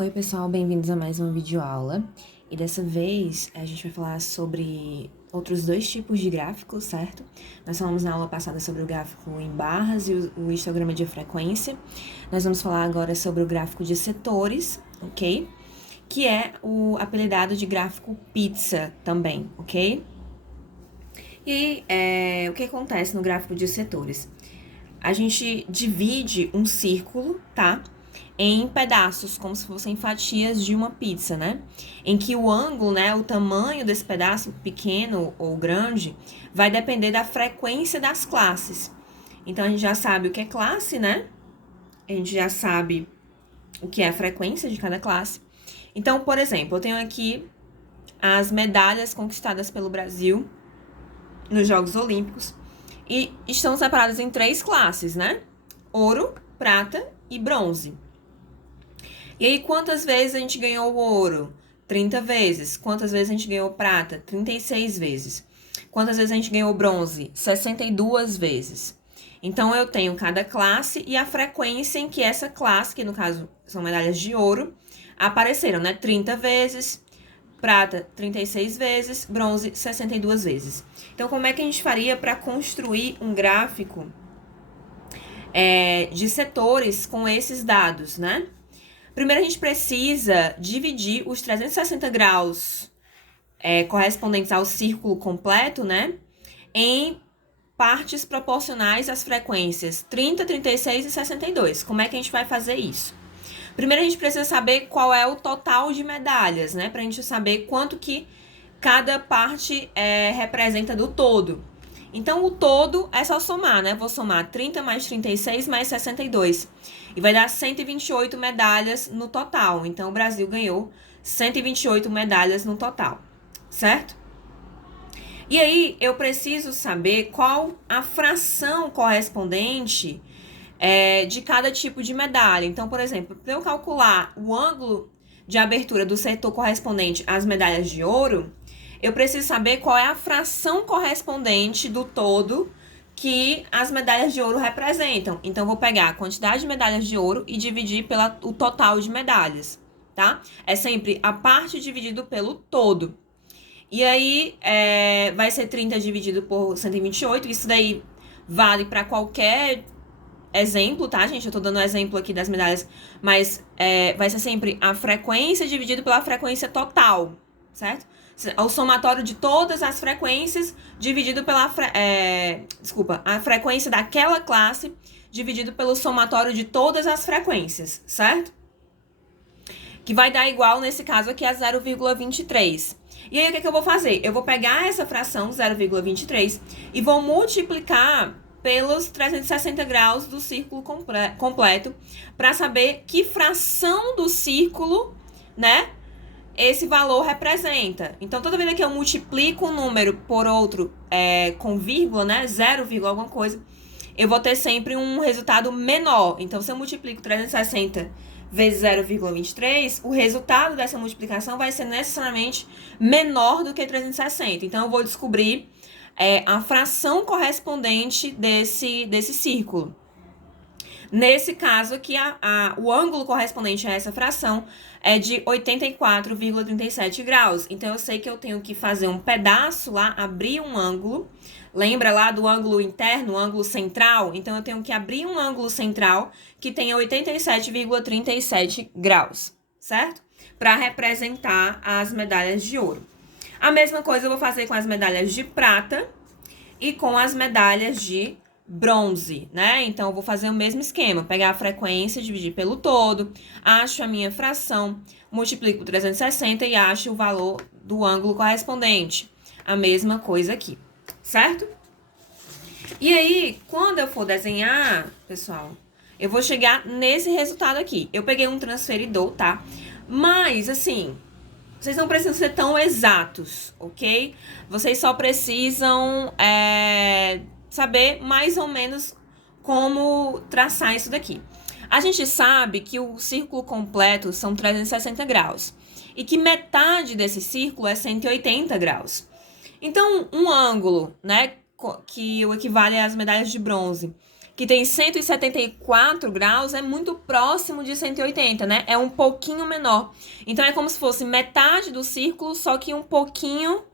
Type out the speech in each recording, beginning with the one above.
Oi pessoal, bem-vindos a mais uma videoaula. E dessa vez a gente vai falar sobre outros dois tipos de gráficos, certo? Nós falamos na aula passada sobre o gráfico em barras e o histograma de frequência. Nós vamos falar agora sobre o gráfico de setores, ok? Que é o apelidado de gráfico pizza também, ok? E o que acontece no gráfico de setores? A gente divide um círculo, tá? Em pedaços, como se fossem fatias de uma pizza, né? Em que o ângulo, né, o tamanho desse pedaço, pequeno ou grande, vai depender da frequência das classes. Então, a gente já sabe o que é classe, né? A gente já sabe o que é a frequência de cada classe. Então, por exemplo, eu tenho aqui as medalhas conquistadas pelo Brasil nos Jogos Olímpicos e estão separadas em 3 classes, né? Ouro, prata e bronze. E aí, quantas vezes a gente ganhou o ouro? 30 vezes. Quantas vezes a gente ganhou prata? 36 vezes. Quantas vezes a gente ganhou bronze? 62 vezes. Então, eu tenho cada classe e a frequência em que essa classe, que no caso são medalhas de ouro, apareceram, né? 30 vezes, prata 36 vezes, bronze 62 vezes. Então, como é que a gente faria para construir um gráfico de setores com esses dados, né? Primeiro, a gente precisa dividir os 360 graus correspondentes ao círculo completo, né? Em partes proporcionais às frequências 30, 36 e 62. Como é que a gente vai fazer isso? Primeiro, a gente precisa saber qual é o total de medalhas, né? Pra gente saber quanto que cada parte representa do todo. Então, o todo é só somar, né? Vou somar 30 mais 36 mais 62. E vai dar 128 medalhas no total. Então, o Brasil ganhou 128 medalhas no total, certo? E aí, eu preciso saber qual a fração correspondente de cada tipo de medalha. Então, por exemplo, para eu calcular o ângulo de abertura do setor correspondente às medalhas de ouro, eu preciso saber qual é a fração correspondente do todo que as medalhas de ouro representam. Então, vou pegar a quantidade de medalhas de ouro e dividir pelo total de medalhas, tá? É sempre a parte dividido pelo todo. E aí, vai ser 30 dividido por 128. Isso daí vale para qualquer exemplo, tá, gente? Eu tô dando exemplo aqui das medalhas, mas vai ser sempre a frequência dividido pela frequência total, certo? O somatório de todas as frequências dividido pela... a frequência daquela classe dividido pelo somatório de todas as frequências, certo? Que vai dar igual, nesse caso aqui, a 0,23. E aí, o que eu vou fazer? Eu vou pegar essa fração, 0,23, e vou multiplicar pelos 360 graus do círculo completo para saber que fração do círculo, né, esse valor representa. Então, toda vez que eu multiplico um número por outro com vírgula, né, 0, alguma coisa, eu vou ter sempre um resultado menor. Então, se eu multiplico 360 vezes 0,23, o resultado dessa multiplicação vai ser necessariamente menor do que 360. Então, eu vou descobrir a fração correspondente desse círculo. Nesse caso aqui, o ângulo correspondente a essa fração é de 84,37 graus. Então, eu sei que eu tenho que fazer um pedaço lá, abrir um ângulo. Lembra lá do ângulo interno, o ângulo central? Então, eu tenho que abrir um ângulo central que tenha 87,37 graus, certo? Para representar as medalhas de ouro. A mesma coisa eu vou fazer com as medalhas de prata e com as medalhas de bronze, né? Então, eu vou fazer o mesmo esquema. Pegar a frequência, dividir pelo todo, acho a minha fração, multiplico por 360 e acho o valor do ângulo correspondente. A mesma coisa aqui, certo? E aí, quando eu for desenhar, pessoal, eu vou chegar nesse resultado aqui. Eu peguei um transferidor, tá? Mas, assim, vocês não precisam ser tão exatos, ok? Vocês só precisam saber mais ou menos como traçar isso daqui. A gente sabe que o círculo completo são 360 graus e que metade desse círculo é 180 graus. Então, um ângulo, né, que o equivale às medalhas de bronze, que tem 174 graus, é muito próximo de 180, né? É um pouquinho menor. Então, é como se fosse metade do círculo, só que um pouquinho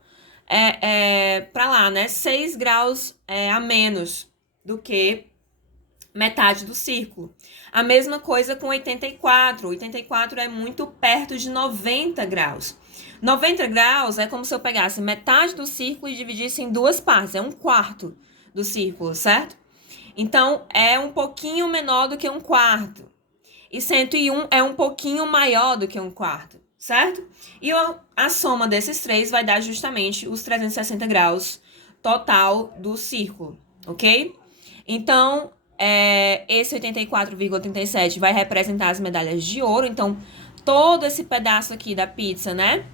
para lá, né? 6 graus a menos do que metade do círculo. A mesma coisa com 84. 84 é muito perto de 90 graus. 90 graus é como se eu pegasse metade do círculo e dividisse em duas partes. É um quarto do círculo, certo? Então, é um pouquinho menor do que um quarto. E 101 é um pouquinho maior do que um quarto, certo? E a soma desses três vai dar justamente os 360 graus total do círculo, ok? Então, esse 84,37 vai representar as medalhas de ouro. Então, todo esse pedaço aqui da pizza, né?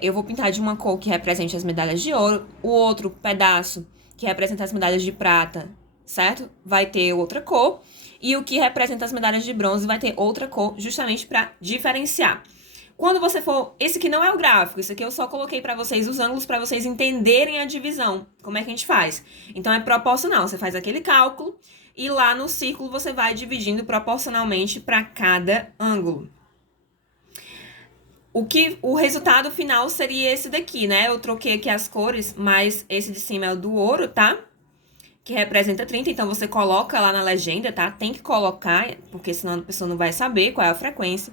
Eu vou pintar de uma cor que represente as medalhas de ouro. O outro pedaço que representa as medalhas de prata, certo? Vai ter outra cor. E o que representa as medalhas de bronze vai ter outra cor, justamente para diferenciar. Quando você for... Esse aqui não é o gráfico, isso aqui eu só coloquei para vocês os ângulos para vocês entenderem a divisão. Como é que a gente faz? Então, é proporcional. Você faz aquele cálculo e lá no círculo você vai dividindo proporcionalmente para cada ângulo. O resultado final seria esse daqui, né? Eu troquei aqui as cores, mas esse de cima é o do ouro, tá? Que representa 30, então você coloca lá na legenda, tá? Tem que colocar, porque senão a pessoa não vai saber qual é a frequência.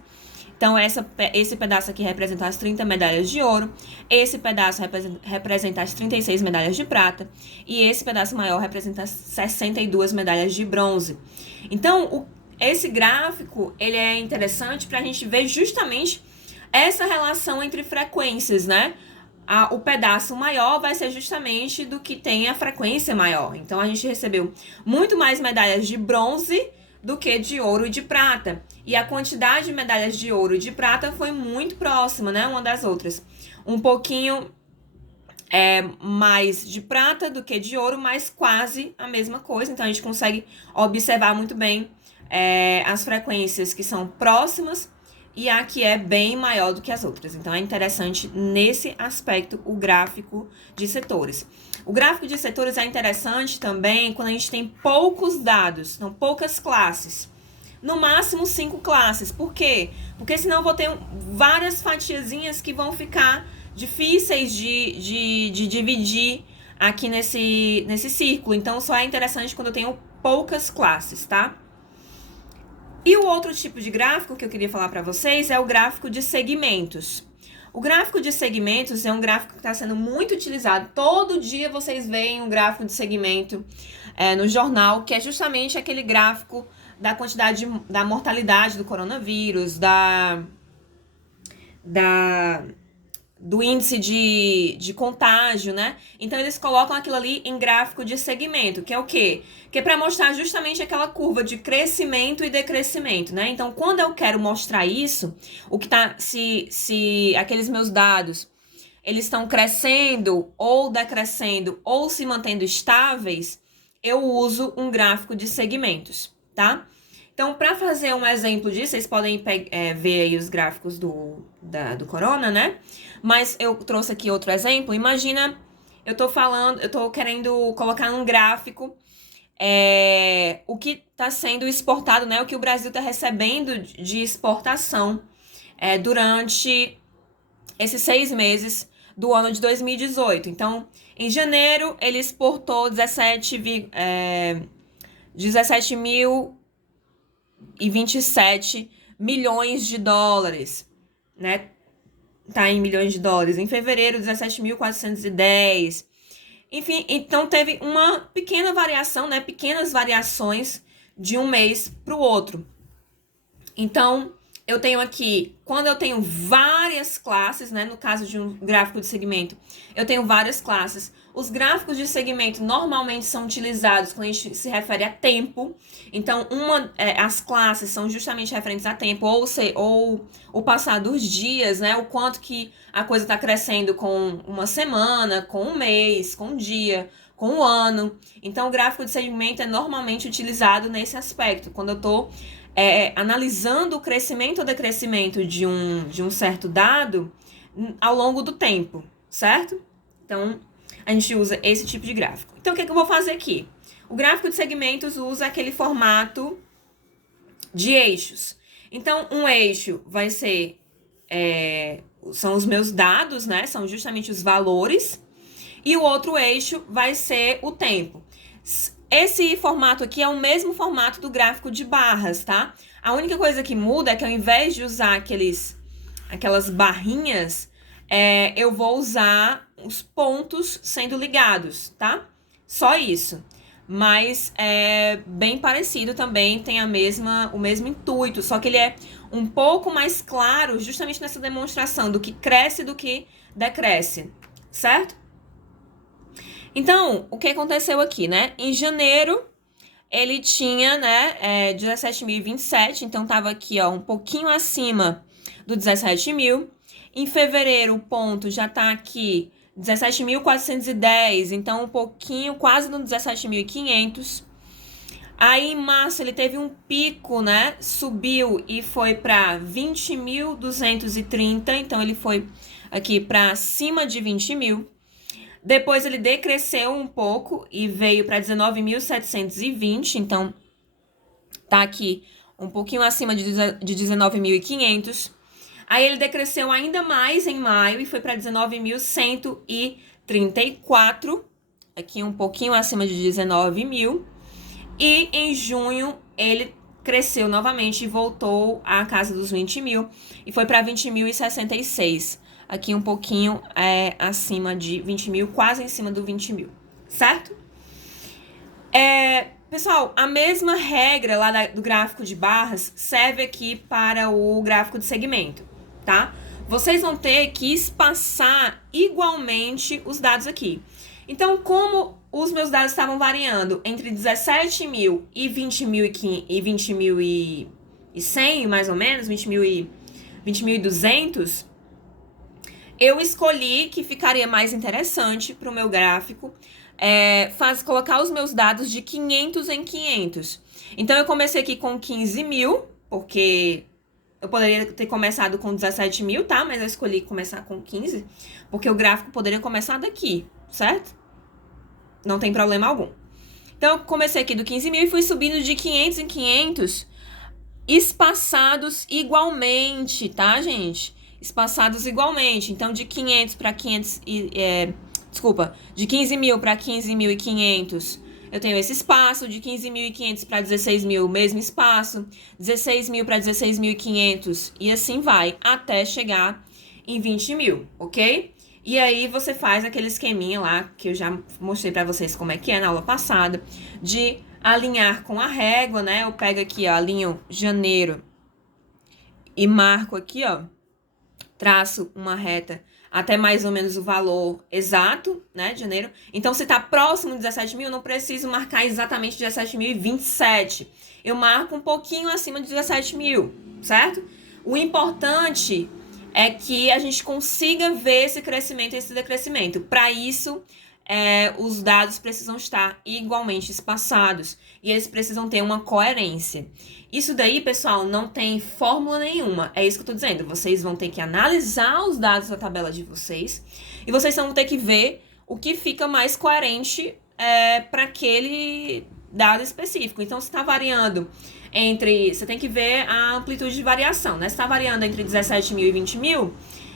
Então, esse pedaço aqui representa as 30 medalhas de ouro, esse pedaço representa as 36 medalhas de prata, e esse pedaço maior representa as 62 medalhas de bronze. Então, esse gráfico, ele é interessante para a gente ver justamente essa relação entre frequências, né? O pedaço maior vai ser justamente do que tem a frequência maior. Então, a gente recebeu muito mais medalhas de bronze do que de ouro e de prata. E a quantidade de medalhas de ouro e de prata foi muito próxima, né? Uma das outras. Um pouquinho mais de prata do que de ouro, mas quase a mesma coisa. Então, a gente consegue observar muito bem as frequências que são próximas e a que é bem maior do que as outras. Então, é interessante nesse aspecto o gráfico de setores. O gráfico de setores é interessante também quando a gente tem poucos dados, então poucas classes. No máximo 5 classes. Por quê? Porque senão eu vou ter várias fatiazinhas que vão ficar difíceis de dividir aqui nesse círculo. Então, só é interessante quando eu tenho poucas classes, tá? E o outro tipo de gráfico que eu queria falar para vocês é o gráfico de segmentos. O gráfico de segmentos é um gráfico que está sendo muito utilizado. Todo dia vocês veem um gráfico de segmento no jornal, que é justamente aquele gráfico da quantidade da mortalidade do coronavírus, do índice de contágio, né? Então, eles colocam aquilo ali em gráfico de segmento, que é o quê? Que é para mostrar justamente aquela curva de crescimento e decrescimento, né? Então, quando eu quero mostrar isso, o que tá, se aqueles meus dados, eles estão crescendo ou decrescendo ou se mantendo estáveis, eu uso um gráfico de segmentos, tá? Então, para fazer um exemplo disso, vocês podem ver aí os gráficos do corona, né? Mas eu trouxe aqui outro exemplo. Imagina, eu tô querendo colocar num gráfico o que está sendo exportado, né? O que o Brasil está recebendo de exportação durante esses 6 meses do ano de 2018. Então, em janeiro, ele exportou 17.027 milhões de dólares, né? Tá em milhões de dólares. Em fevereiro, 17.410. Enfim, então teve uma pequena variação, né? Pequenas variações de um mês para o outro. Então, eu tenho aqui, quando eu tenho várias classes, né? No caso de um gráfico de segmento, eu tenho várias classes. Os gráficos de segmento normalmente são utilizados quando a gente se refere a tempo. Então, as classes são justamente referentes a tempo, ou o passar dos dias, né? O quanto que a coisa está crescendo com uma semana, com um mês, com um dia, com um ano. Então, o gráfico de segmento é normalmente utilizado nesse aspecto. Quando eu estou analisando o crescimento ou decrescimento de um certo dado ao longo do tempo, certo? Então, a gente usa esse tipo de gráfico. Então, o que eu vou fazer aqui? O gráfico de segmentos usa aquele formato de eixos. Então, um eixo vai ser, são os meus dados, né? São justamente os valores. E o outro eixo vai ser o tempo. Esse formato aqui é o mesmo formato do gráfico de barras, tá? A única coisa que muda é que ao invés de usar aquelas barrinhas, eu vou usar os pontos sendo ligados, tá? Só isso. Mas é bem parecido também, tem o mesmo intuito, só que ele é um pouco mais claro justamente nessa demonstração do que cresce e do que decresce, certo? Então, o que aconteceu aqui, né? Em janeiro, ele tinha, né, 17.027, então tava aqui, ó, um pouquinho acima do 17.000. Em fevereiro, o ponto já tá aqui 17.410, então um pouquinho, quase no 17.500. Aí em março ele teve um pico, né? Subiu e foi para 20.230, então ele foi aqui para cima de 20.000. Depois ele decresceu um pouco e veio para 19.720, então tá aqui um pouquinho acima de 19.500. Aí ele decresceu ainda mais em maio e foi para 19.134, aqui um pouquinho acima de 19.000. E em junho ele cresceu novamente e voltou à casa dos 20.000 e foi para 20.066. Aqui um pouquinho acima de 20.000, quase em cima do 20.000, certo? Pessoal, a mesma regra lá do gráfico de barras serve aqui para o gráfico de segmento, tá? Vocês vão ter que espaçar igualmente os dados aqui. Então, como os meus dados estavam variando entre 17.000 e 20.100, mais ou menos, 20.200, eu escolhi que ficaria mais interessante para o meu gráfico colocar os meus dados de 500 em 500. Então, eu comecei aqui com 15.000, porque eu poderia ter começado com 17.000, tá? Mas eu escolhi começar com 15, porque o gráfico poderia começar daqui, certo? Não tem problema algum. Então, eu comecei aqui do 15.000 e fui subindo de 500 em 500, espaçados igualmente, tá, gente? Espaçados igualmente. Então, de 500 para 500... de 15.000 para 15.500, eu tenho esse espaço. De 15.500 para 16.000, mesmo espaço. 16.000 para 16.500 e assim vai, até chegar em 20.000, ok? E aí você faz aquele esqueminha lá, que eu já mostrei para vocês como é que é na aula passada, de alinhar com a régua, né? Eu pego aqui, ó, alinho janeiro e marco aqui, ó, traço uma reta até mais ou menos o valor exato, né, de janeiro. Então, se tá próximo de 17.000, eu não preciso marcar exatamente 17.027. Eu marco um pouquinho acima de 17.000, certo? O importante é que a gente consiga ver esse crescimento e esse decrescimento. Para isso, os dados precisam estar igualmente espaçados e eles precisam ter uma coerência. Isso daí, pessoal, não tem fórmula nenhuma. É isso que eu tô dizendo. Vocês vão ter que analisar os dados da tabela de vocês e vocês vão ter que ver o que fica mais coerente para aquele dado específico. Então, se está variando você tem que ver a amplitude de variação, né? Se está variando entre 17.000 e 20.000,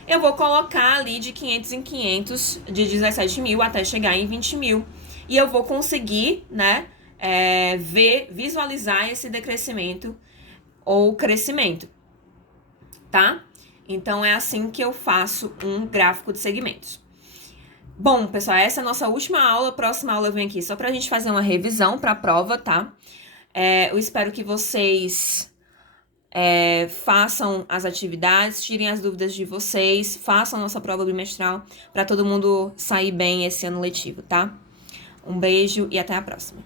eu vou colocar ali de 500 em 500, de 17.000 até chegar em 20.000. E eu vou conseguir, né, visualizar esse decrescimento ou crescimento, tá? Então, é assim que eu faço um gráfico de segmentos. Bom, pessoal, essa é a nossa última aula. A próxima aula eu venho aqui só pra gente fazer uma revisão pra prova, tá? Eu espero que vocês façam as atividades, tirem as dúvidas de vocês, façam a nossa prova bimestral para todo mundo sair bem esse ano letivo, tá? Um beijo e até a próxima.